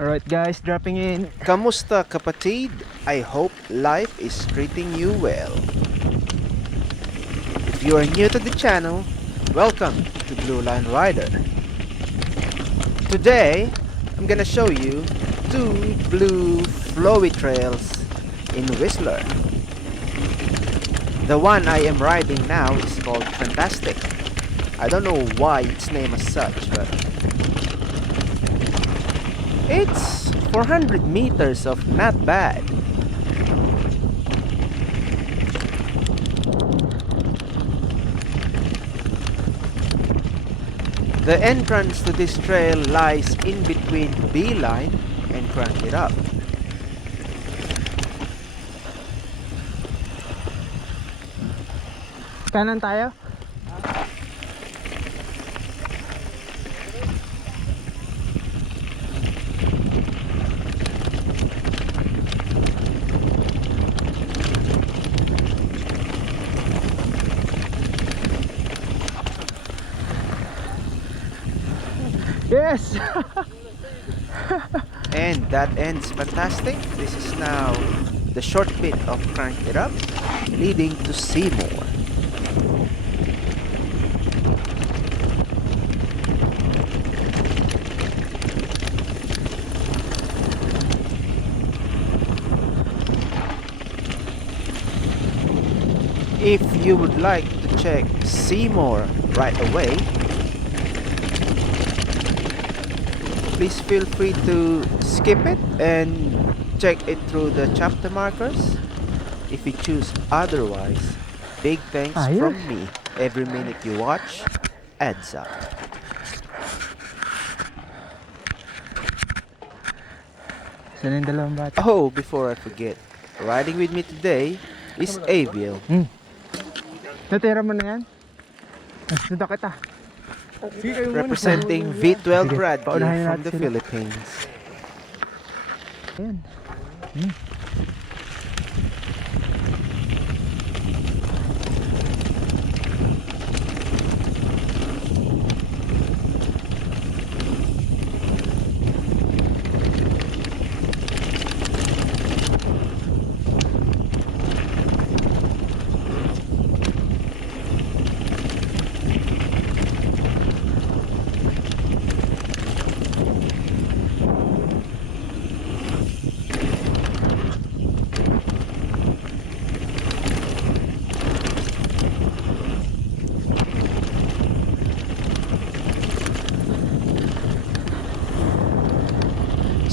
Alright guys, dropping in. Kamusta kapatid? I hope life is treating you well. If you are new to the channel, welcome to Blue Line Rider. Today, I'm gonna show you two blue flowy trails in Whistler. The one I am riding now is called Fantastic. I don't know why it's named as such, but it's 400 meters of not bad. The entrance to this trail lies in between B line and Crank It Up. Kanan tayo? Yes! And that ends Fantastic. This is now the short bit of Crank It Up, leading to Seymour. If you would like to check Seymour right away, please feel free to skip it and check it through the chapter markers. If you choose otherwise, big thanks from me. Every minute you watch adds up. Saan yung dalawang bata? Oh, before I forget, riding with me today is Aviel. Natira mo na yan? Nasa kita. Representing V12 Brad Paunahin from natin the sila. Philippines. Ayan.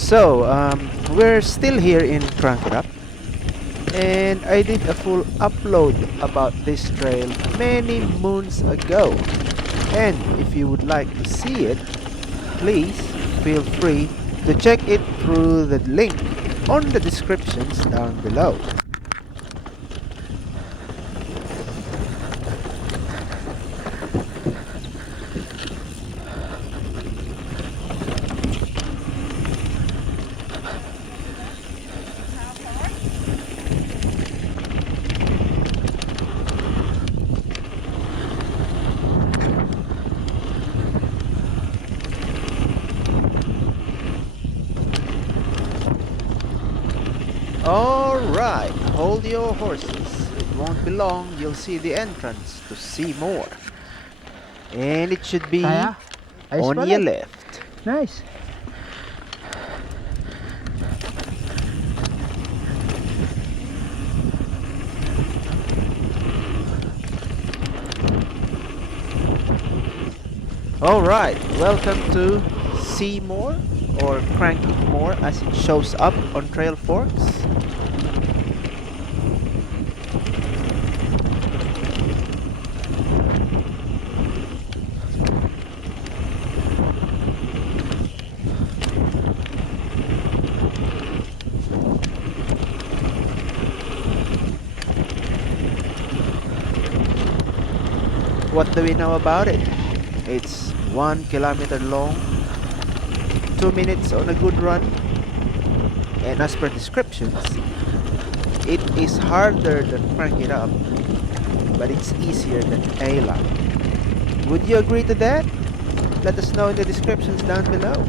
So, we're still here in Crank It Up, and I did a full upload about this trail many moons ago. And if you would like to see it, please feel free to check it through the link on the descriptions down below. Alright, hold your horses. It won't be long, you'll see the entrance to Seymour. And it should be Kaya? Ayos on pala. your left. Nice. Alright, welcome to Seymour, or Crank It More as it shows up on Trail Forks. What do we know about it? It's 1 kilometer long, 2 minutes on a good run, and as per descriptions, it is harder than Crank It Up, but it's easier than A-Line. Would you agree to that? Let us know in the descriptions down below.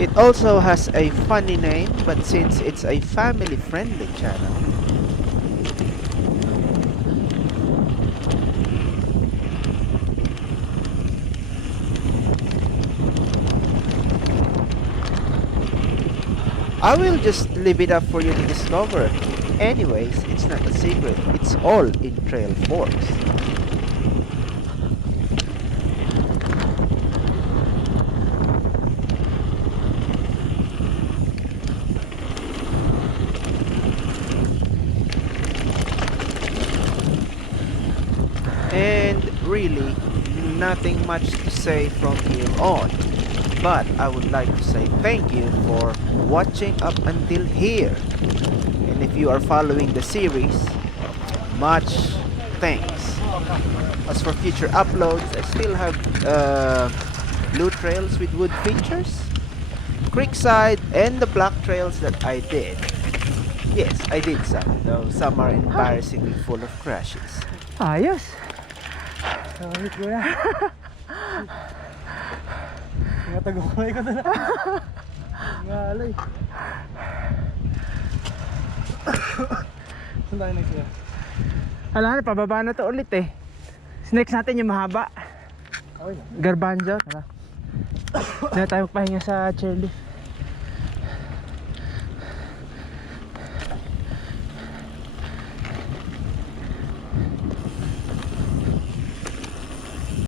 It also has a funny name, but since it's a family-friendly channel, I will just leave it up for you to discover. Anyways, it's not a secret. It's all in Trail Forks. And really, nothing much to say from here on. But I would like to say thank you for watching up until here. And if you are following the series, much thanks. As for future uploads, I still have blue trails with wood features, creekside, and the black trails that I did. Yes, I did some, though some are embarrassingly full of crashes. Ayos. Kahit ko na. Ngatagumay ka na. Ngalay. Saan tayo next year? Alam na, pababa na to ulit eh. Next natin yung mahaba. Okay na. Garbanzo. Tara. Hindi na tayo magpahinga sa chairlift.